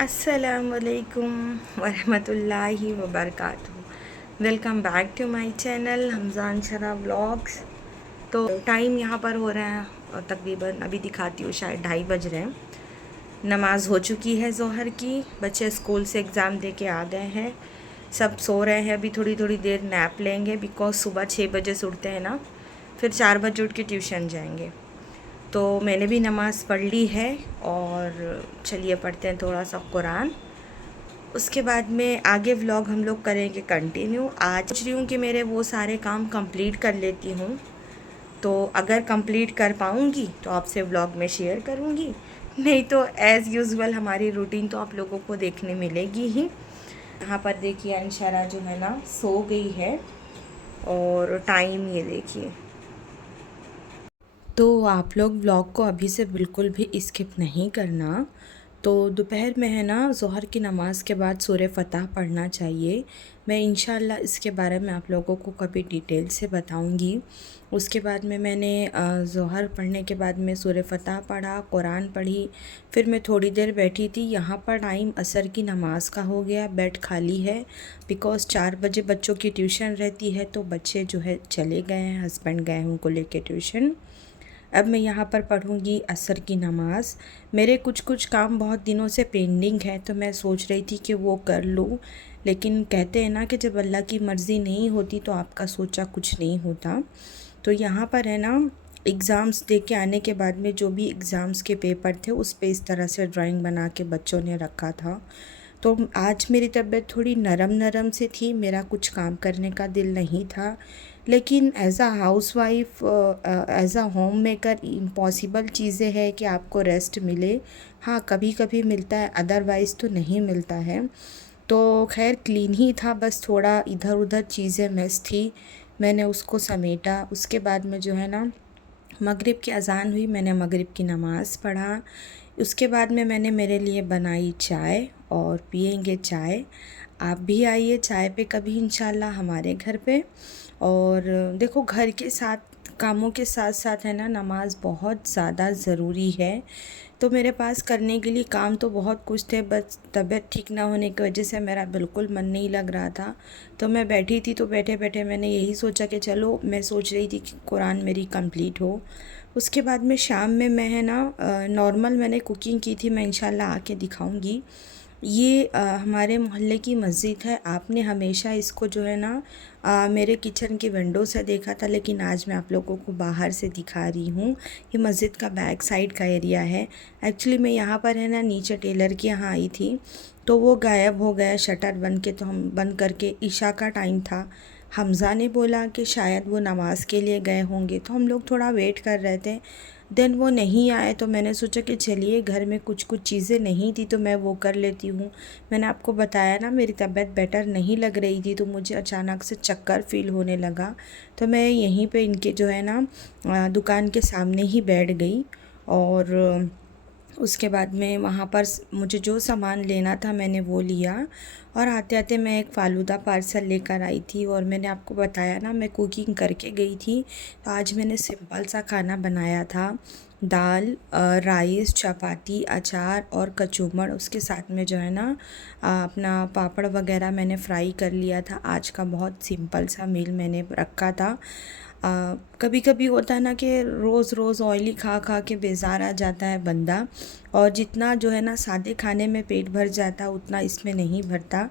अस्सलामुअलैकुम वरहमतुल्लाहि वबरकातुहू। Welcome back to my channel Hamjan Shara व्लॉग्स। तो टाइम यहाँ पर हो रहा है और तकरीबन अभी दिखाती हूँ शायद 2:30 बज रहे हैं। नमाज़ हो चुकी है ज़ोहर की। बच्चे स्कूल से एग्ज़ाम दे के आ गए हैं, सब सो रहे हैं। अभी थोड़ी थोड़ी देर नैप लेंगे बिकॉज़ सुबह 6 बजे से उठते हैं ना, फिर 4 बजे उठ के ट्यूशन जाएंगे। तो मैंने भी नमाज़ पढ़ ली है और चलिए पढ़ते हैं थोड़ा सा कुरान। उसके बाद में आगे व्लॉग हम लोग करेंगे कंटिन्यू। आज सोच रही हूँ कि मेरे वो सारे काम कंप्लीट कर लेती हूँ, तो अगर कंप्लीट कर पाऊँगी तो आपसे व्लॉग में शेयर करूँगी, नहीं तो एज़ यूजुअल हमारी रूटीन तो आप लोगों को देखने मिलेगी ही। यहाँ पर देखिए अंशरा जो है ना सो गई है और टाइम ये देखिए। तो आप लोग ब्लॉग को अभी से बिल्कुल भी स्किप नहीं करना। तो दोपहर में है ना ज़ोहर की नमाज़ के बाद सूरह फ़तह पढ़ना चाहिए। मैं इंशाल्लाह इसके बारे में आप लोगों को कभी डिटेल से बताऊंगी। उसके बाद में मैंने ज़ोहर पढ़ने के बाद में सूरह फ़तह पढ़ा, कुरान पढ़ी। फिर मैं थोड़ी देर बैठी थी। यहाँ पर टाइम असर की नमाज़ का हो गया, बेड खाली है बिकॉज़ 4 बजे बच्चों की ट्यूशन रहती है। तो बच्चे जो है चले गए हैं, हस्बैंड गए हैं उनको लेके ट्यूशन। अब मैं यहाँ पर पढ़ूँगी असर की नमाज़। मेरे कुछ कुछ काम बहुत दिनों से पेंडिंग है, तो मैं सोच रही थी कि वो कर लूँ, लेकिन कहते हैं ना कि जब अल्लाह की मर्ज़ी नहीं होती तो आपका सोचा कुछ नहीं होता। तो यहाँ पर है ना एग्ज़ाम्स दे के आने के बाद में जो भी एग्ज़ाम्स के पेपर थे उस पे इस तरह से ड्राइंग बना के बच्चों ने रखा था। तो आज मेरी तबीयत थोड़ी नरम नरम से थी, मेरा कुछ काम करने का दिल नहीं था, लेकिन as a housewife, as a home maker impossible चीज़ें हैं कि आपको रेस्ट मिले। हाँ कभी कभी मिलता है, अदरवाइज़ तो नहीं मिलता है। तो खैर क्लीन ही था, बस थोड़ा इधर उधर चीज़ें मिस थी, मैंने उसको समेटा। उसके बाद में जो है ना मगरिब की अज़ान हुई, मैंने मगरिब की नमाज़ पढ़ा। उसके बाद में मैंने मेरे लिए बनाई चाय और पिएंगे चाय। आप भी आइए चाय पे कभी इंशाल्लाह हमारे घर पे। और देखो घर के साथ कामों के साथ साथ है ना नमाज़ बहुत ज़्यादा ज़रूरी है। तो मेरे पास करने के लिए काम तो बहुत कुछ थे, बस तबीयत ठीक ना होने की वजह से मेरा बिल्कुल मन नहीं लग रहा था। तो मैं बैठी थी, तो बैठे बैठे मैंने यही सोचा कि चलो, मैं सोच रही थी कि कुरान मेरी कंप्लीट हो। उसके बाद में शाम में मैं है ना नॉर्मल मैंने कुकिंग की थी, मैं इंशाल्लाह आके दिखाऊंगी। ये हमारे मोहल्ले की मस्जिद है। आपने हमेशा इसको जो है ना मेरे किचन की विंडो से देखा था, लेकिन आज मैं आप लोगों को बाहर से दिखा रही हूँ। ये मस्जिद का बैक साइड का एरिया है। एक्चुअली मैं यहाँ पर है ना नीचे टेलर के यहाँ आई थी, तो वो गायब हो गया शटर बंद के, तो हम बंद करके, ईशा का टाइम था। हमज़ा ने बोला कि शायद वो नमाज़ के लिए गए होंगे, तो हम लोग थोड़ा वेट कर रहे थे। देन वो नहीं आए, तो मैंने सोचा कि चलिए घर में कुछ कुछ चीज़ें नहीं थी तो मैं वो कर लेती हूँ। मैंने आपको बताया ना मेरी तबीयत बेटर नहीं लग रही थी, तो मुझे अचानक से चक्कर फ़ील होने लगा। तो मैं यहीं पे इनके जो है ना दुकान के सामने ही बैठ गई। और उसके बाद में वहाँ पर मुझे जो सामान लेना था मैंने वो लिया। और आते आते मैं एक फ़ालूदा पार्सल लेकर आई थी। और मैंने आपको बताया ना मैं कुकिंग करके गई थी, तो आज मैंने सिंपल सा खाना बनाया था, दाल, राइस, चपाती, अचार और कचूमर। उसके साथ में जो है ना अपना पापड़ वगैरह मैंने फ्राई कर लिया था। आज का बहुत सिंपल सा मील मैंने रखा था। कभी कभी होता है ना कि रोज़ रोज़ ऑयली खा खा के बेजार आ जाता है बंदा, और जितना जो है ना सादे खाने में पेट भर जाता उतना इसमें नहीं भरता।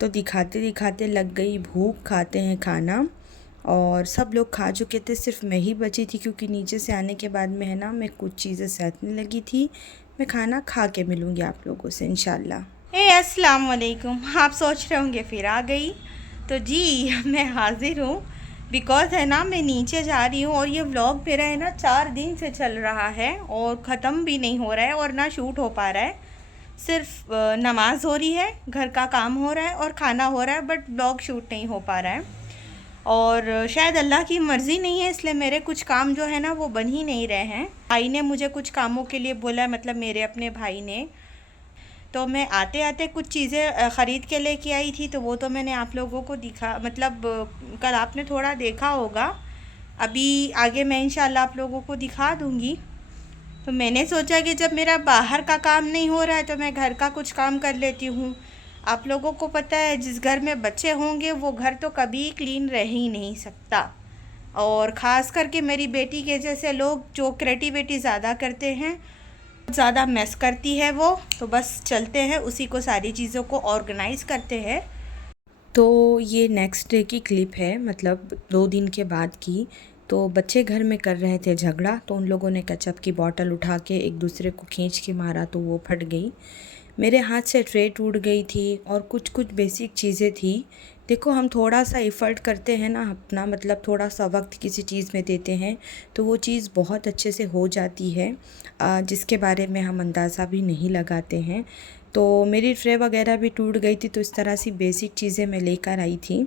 तो दिखाते दिखाते लग गई भूख, खाते हैं खाना। और सब लोग खा चुके थे, सिर्फ मैं ही बची थी, क्योंकि नीचे से आने के बाद में है ना मैं कुछ चीज़ें सहने लगी थी। मैं खाना खा के मिलूँगी आप लोगों से इंशाल्लाह। अस्सलाम वालेकुम। आप सोच रहे होंगे फिर आ गई, तो जी मैं हाज़िर हूँ। बिकॉज़ है ना मैं नीचे जा रही हूँ और ये व्लॉग मेरा है ना 4 दिन से चल रहा है और ख़त्म भी नहीं हो रहा है और ना शूट हो पा रहा है। सिर्फ नमाज हो रही है, घर का काम हो रहा है और खाना हो रहा है, बट व्लॉग शूट नहीं हो पा रहा है। और शायद अल्लाह की मर्ज़ी नहीं है, इसलिए मेरे कुछ काम जो है ना वो बन ही नहीं रहे हैं। भाई ने मुझे कुछ कामों के लिए बोला है, मतलब मेरे अपने भाई ने। तो मैं आते आते कुछ चीज़ें ख़रीद के लेके आई थी, तो वो तो मैंने आप लोगों को दिखा, मतलब कल आपने थोड़ा देखा होगा। अभी आगे मैं इंशाल्लाह आप लोगों को दिखा दूँगी। तो मैंने सोचा कि जब मेरा बाहर का काम नहीं हो रहा है तो मैं घर का कुछ काम कर लेती हूँ। आप लोगों को पता है जिस घर में बच्चे होंगे वो घर तो कभी क्लीन रह ही नहीं सकता। और ख़ास करके मेरी बेटी के जैसे लोग जो क्रिएटिविटी ज़्यादा करते हैं, ज़्यादा मेस करती है वो, तो बस चलते हैं उसी को सारी चीज़ों को ऑर्गेनाइज़ करते हैं। तो ये नेक्स्ट डे की क्लिप है, मतलब 2 दिन के बाद की। तो बच्चे घर में कर रहे थे झगड़ा, तो उन लोगों ने केचप की बॉटल उठा के एक दूसरे को खींच के मारा तो वो फट गई। मेरे हाथ से ट्रे टूट गई थी और कुछ कुछ बेसिक चीज़ें थी। देखो, हम थोड़ा सा एफ़र्ट करते हैं ना अपना, मतलब थोड़ा सा वक्त किसी चीज़ में देते हैं तो वो चीज़ बहुत अच्छे से हो जाती है, जिसके बारे में हम अंदाज़ा भी नहीं लगाते हैं। तो मेरी ट्रे वगैरह भी टूट गई थी, तो इस तरह सी बेसिक चीज़ें मैं लेकर आई थी।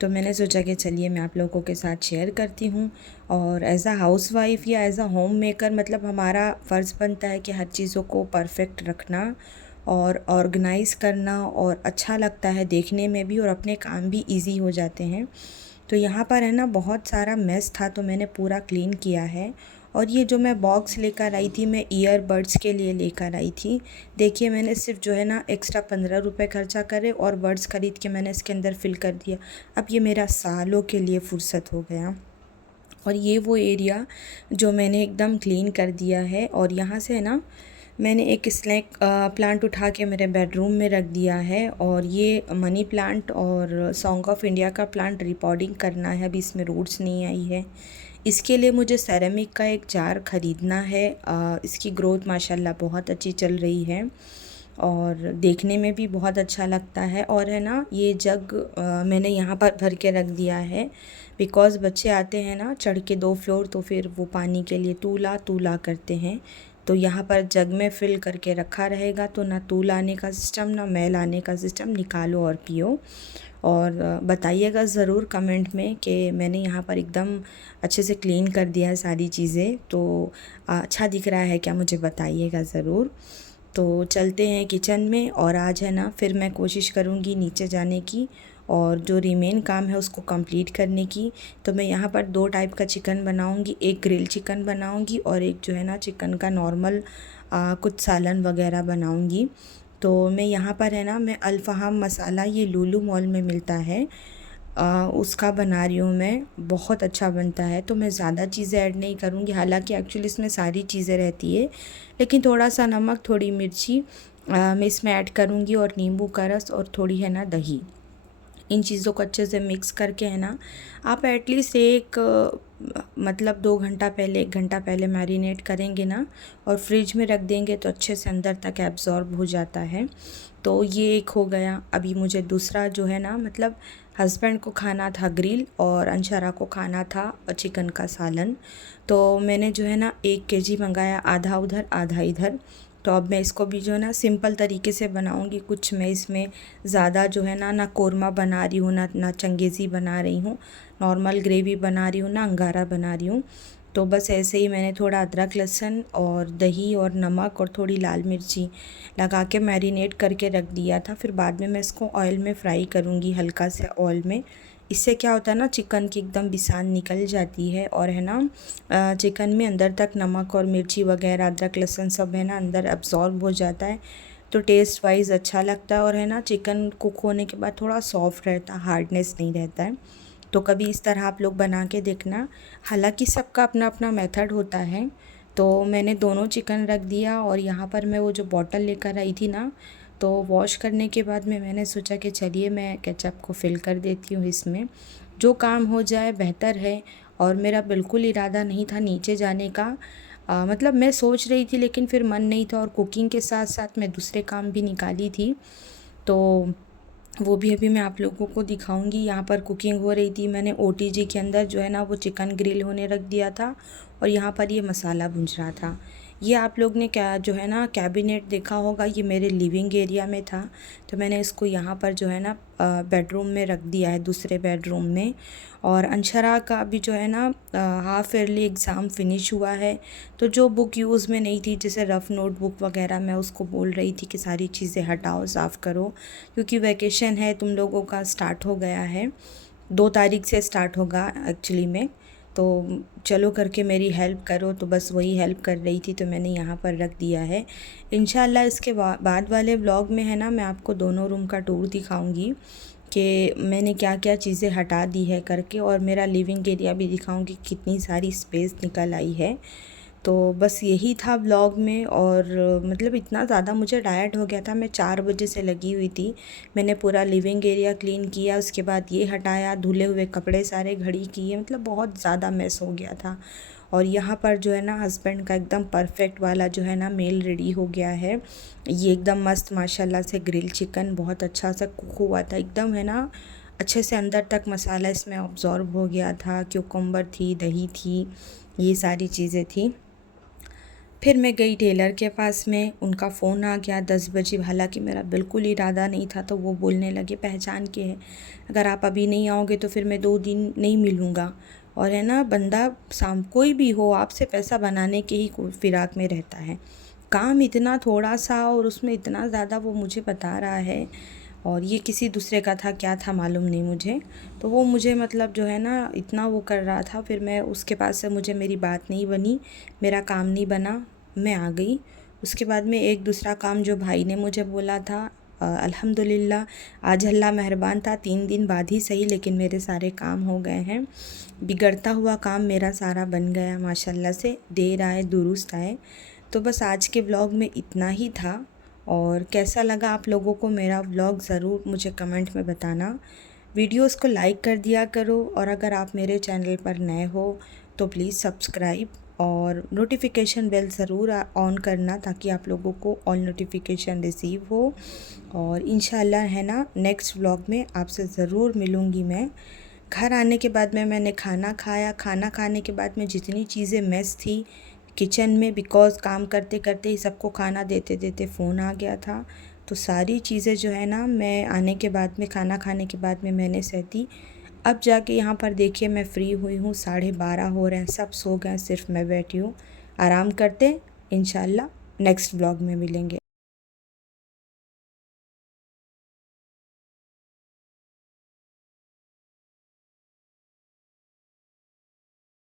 तो मैंने सोचा कि चलिए मैं आप लोगों के साथ शेयर करती हूँ। और एज़ अ हाउसवाइफ़ या एज़ अ होम मेकर, मतलब हमारा फ़र्ज़ बनता है कि हर चीज़ों को परफ़ेक्ट रखना और ऑर्गेनाइज़ करना, और अच्छा लगता है देखने में भी और अपने काम भी ईज़ी हो जाते हैं। तो यहाँ पर है ना बहुत सारा मेस था, तो मैंने पूरा क्लीन किया है। और ये जो मैं बॉक्स लेकर आई थी, मैं ईयरबड्स के लिए लेकर आई थी। देखिए, मैंने सिर्फ जो है ना एक्स्ट्रा 15 रुपये खर्चा करे और बड्स ख़रीद के मैंने इसके अंदर फ़िल कर दिया। अब ये मेरा सालों के लिए फ़ुर्सत हो गया। और ये वो एरिया जो मैंने एकदम क्लीन कर दिया है। और यहाँ से है ना मैंने एक स्नेक प्लांट उठा के मेरे बेडरूम में रख दिया है। और ये मनी प्लांट और सॉन्ग ऑफ इंडिया का प्लांट रिपॉटिंग करना है, अभी इसमें रूट्स नहीं आई है। इसके लिए मुझे सेरेमिक का एक जार ख़रीदना है। इसकी ग्रोथ माशाल्लाह बहुत अच्छी चल रही है और देखने में भी बहुत अच्छा लगता है। और है ना ये जग मैंने यहाँ पर भर के रख दिया है, बिकॉज़ बच्चे आते हैं ना चढ़ के 2 फ्लोर, तो फिर वो पानी के लिए तूला तूला करते हैं। तो यहाँ पर जग में फ़िल करके रखा रहेगा, तो ना तूल आने का सिस्टम ना मैल आने का सिस्टम, निकालो और पियो। और बताइएगा ज़रूर कमेंट में कि मैंने यहाँ पर एकदम अच्छे से क्लीन कर दिया है सारी चीज़ें। तो अच्छा दिख रहा है क्या, मुझे बताइएगा ज़रूर। तो चलते हैं किचन में, और आज है ना फिर मैं कोशिश करूँगी नीचे जाने की और जो रिमेन काम है उसको कंप्लीट करने की। तो मैं यहाँ पर 2 टाइप का चिकन बनाऊँगी, एक ग्रिल चिकन बनाऊँगी और एक जो है ना चिकन का नॉर्मल कुछ सालन वगैरह बनाऊँगी। तो मैं यहाँ पर है ना मैं अल्फ़ाम मसाला, ये लुलु मॉल में मिलता है, उसका बना रही हूँ मैं। बहुत अच्छा बनता है, तो मैं ज़्यादा चीज़ें ऐड नहीं करूँगी, हालांकि एक्चुअली इसमें सारी चीज़ें रहती है, लेकिन थोड़ा सा नमक, थोड़ी मिर्ची मैं इसमें ऐड करूँगी, और नींबू का रस और थोड़ी है ना दही। इन चीज़ों को अच्छे से मिक्स करके है ना आप एटलीस्ट एक मतलब 2 घंटा पहले, 1 घंटा पहले मैरिनेट करेंगे ना और फ्रिज में रख देंगे तो अच्छे से अंदर तक एब्ज़ॉर्ब हो जाता है। तो ये एक हो गया। अभी मुझे दूसरा जो है ना, मतलब हस्बैंड को खाना था ग्रिल और अंशरा को खाना था चिकन का सालन। तो मैंने जो है ना 1 केजी मंगाया, आधा उधर आधा इधर। तो अब मैं इसको भी जो है ना सिंपल तरीके से बनाऊंगी। कुछ मैं इसमें ज़्यादा जो है ना कोरमा बना रही हूँ, ना चंगेज़ी बना रही हूँ, नॉर्मल ग्रेवी बना रही हूँ, ना अंगारा बना रही हूँ। तो बस ऐसे ही मैंने थोड़ा अदरक लहसुन और दही और नमक और थोड़ी लाल मिर्ची लगा के मैरिनेट करके रख दिया था। फिर बाद में मैं इसको ऑयल में फ्राई करूँगी, हल्का से ऑयल में। इससे क्या होता है ना, चिकन की एकदम बिसान निकल जाती है और है ना चिकन में अंदर तक नमक और मिर्ची वगैरह, अदरक लहसुन सब है ना अंदर अब्ज़ॉर्ब हो जाता है, तो टेस्ट वाइज़ अच्छा लगता है। और है ना चिकन कुक होने के बाद थोड़ा सॉफ्ट रहता है, हार्डनेस नहीं रहता है। तो कभी इस तरह आप लोग बना के देखना। हालांकि सबका अपना अपना मेथड होता है। तो मैंने दोनों चिकन रख दिया, और यहाँ पर मैं वो जो बॉटल लेकर आई थी ना, तो वॉश करने के बाद में मैंने सोचा कि चलिए मैं केचप को फ़िल कर देती हूँ इसमें, जो काम हो जाए बेहतर है। और मेरा बिल्कुल इरादा नहीं था नीचे जाने का, मतलब मैं सोच रही थी लेकिन फिर मन नहीं था, और कुकिंग के साथ साथ मैं दूसरे काम भी निकाली थी। तो वो भी अभी मैं आप लोगों को दिखाऊंगी। यहाँ पर कुकिंग हो रही थी, मैंने ओटीजी के अंदर जो है ना वो चिकन ग्रिल होने रख दिया था, और यहाँ पर ये मसाला भुन रहा था। ये आप लोग ने क्या जो है ना कैबिनेट देखा होगा, ये मेरे लिविंग एरिया में था, तो मैंने इसको यहाँ पर जो है ना बेडरूम में रख दिया है, दूसरे बेडरूम में। और अंशरा का भी जो है ना हाफ़ ईयरली एग्ज़ाम फिनिश हुआ है, तो जो बुक यूज़ में नहीं थी, जैसे रफ़ नोटबुक वगैरह, मैं उसको बोल रही थी कि सारी चीज़ें हटाओ, साफ़ करो, क्योंकि वैकेशन है, तुम लोगों का स्टार्ट हो गया है, 2 तारीख से स्टार्ट होगा एक्चुअली में। तो चलो करके मेरी हेल्प करो, तो बस वही हेल्प कर रही थी, तो मैंने यहाँ पर रख दिया है। इंशाल्लाह इसके बाद वाले व्लॉग में है ना, मैं आपको दोनों रूम का टूर दिखाऊंगी कि मैंने क्या क्या चीज़ें हटा दी है करके, और मेरा लिविंग एरिया भी दिखाऊंगी कितनी सारी स्पेस निकल आई है। तो बस यही था व्लॉग में। और मतलब इतना ज़्यादा मुझे टायर्ड हो गया था, मैं 4 बजे से लगी हुई थी। मैंने पूरा लिविंग एरिया क्लीन किया, उसके बाद ये हटाया, धुले हुए कपड़े सारे घड़ी किए, मतलब बहुत ज़्यादा मैस हो गया था। और यहाँ पर जो है ना, हस्बैंड का एकदम परफेक्ट वाला जो है ना मील रेडी हो गया है। ये एकदम मस्त माशाल्लाह से ग्रिल चिकन बहुत अच्छा सा कुक हुआ था, एकदम है ना, अच्छे से अंदर तक मसाला इसमें ऑब्जॉर्व हो गया था। क्यूकम्बर थी, दही थी, ये सारी चीज़ें थी। फिर मैं गई टेलर के पास में, उनका फ़ोन आ गया 10 बजे। हालांकि मेरा बिल्कुल इरादा नहीं था, तो वो बोलने लगे पहचान के है, अगर आप अभी नहीं आओगे तो फिर मैं 2 दिन नहीं मिलूँगा। और है ना, बंदा शाम कोई भी हो आपसे पैसा बनाने के ही फिराक में रहता है। काम इतना थोड़ा सा और उसमें इतना ज़्यादा वो मुझे बता रहा है, और ये किसी दूसरे का था, क्या था मालूम नहीं मुझे। तो वो मुझे मतलब जो है ना इतना वो कर रहा था, फिर मैं उसके पास से मुझे मेरी बात नहीं बनी, मेरा काम नहीं बना, मैं आ गई। उसके बाद में एक दूसरा काम जो भाई ने मुझे बोला था, अल्हम्दुलिल्लाह आज अल्लाह मेहरबान था, 3 दिन बाद ही सही लेकिन मेरे सारे काम हो गए हैं। बिगड़ता हुआ काम मेरा सारा बन गया माशाल्लाह से, देर आए दुरुस्त आए। तो बस आज के ब्लॉग में इतना ही था। और कैसा लगा आप लोगों को मेरा व्लॉग ज़रूर मुझे कमेंट में बताना। वीडियोस को लाइक कर दिया करो, और अगर आप मेरे चैनल पर नए हो तो प्लीज़ सब्सक्राइब और नोटिफिकेशन बेल ज़रूर ऑन करना, ताकि आप लोगों को ऑल नोटिफिकेशन रिसीव हो। और इंशाल्लाह है ना, नेक्स्ट व्लॉग में आपसे ज़रूर मिलूँगी मैं। घर आने के बाद में मैंने खाना खाया, खाना खाने के बाद में जितनी चीज़ें मेस थी किचन में, बिकॉज़ काम करते करते ही सबको खाना देते देते फ़ोन आ गया था, तो सारी चीज़ें जो है ना, मैं आने के बाद में, खाना खाने के बाद में मैंने सहती। अब जाके यहाँ पर देखिए मैं फ्री हुई हूँ, 12:30 हो रहे हैं, सब सो गए, सिर्फ मैं बैठी हूँ आराम करते। इंशाल्लाह नेक्स्ट व्लॉग में मिलेंगे।